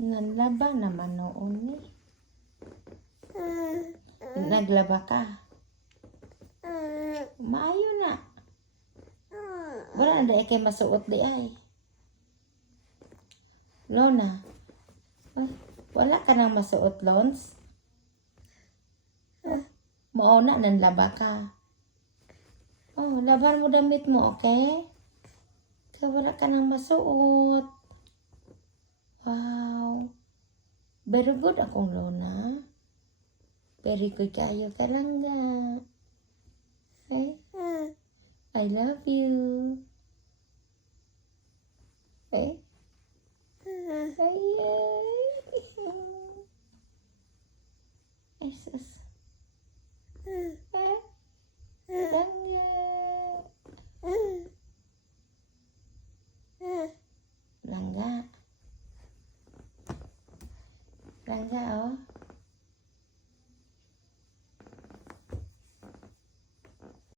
Nanlaba naman noon eh. Naglaba ka. Maayo na. Wala na dahil kay masuot di ay. Lona. Ay, wala ka nang masuot, Lons? Mauna nanlaba ka. Oh, laban mo damit mo, okay? Kaya wala ka nang masuot. Wow. Very good akong Lona. Very good kayo talaga. Ay, I love you. Ay. Ay. Ay, sus. Ay. Langga. Langga. Langga, oh.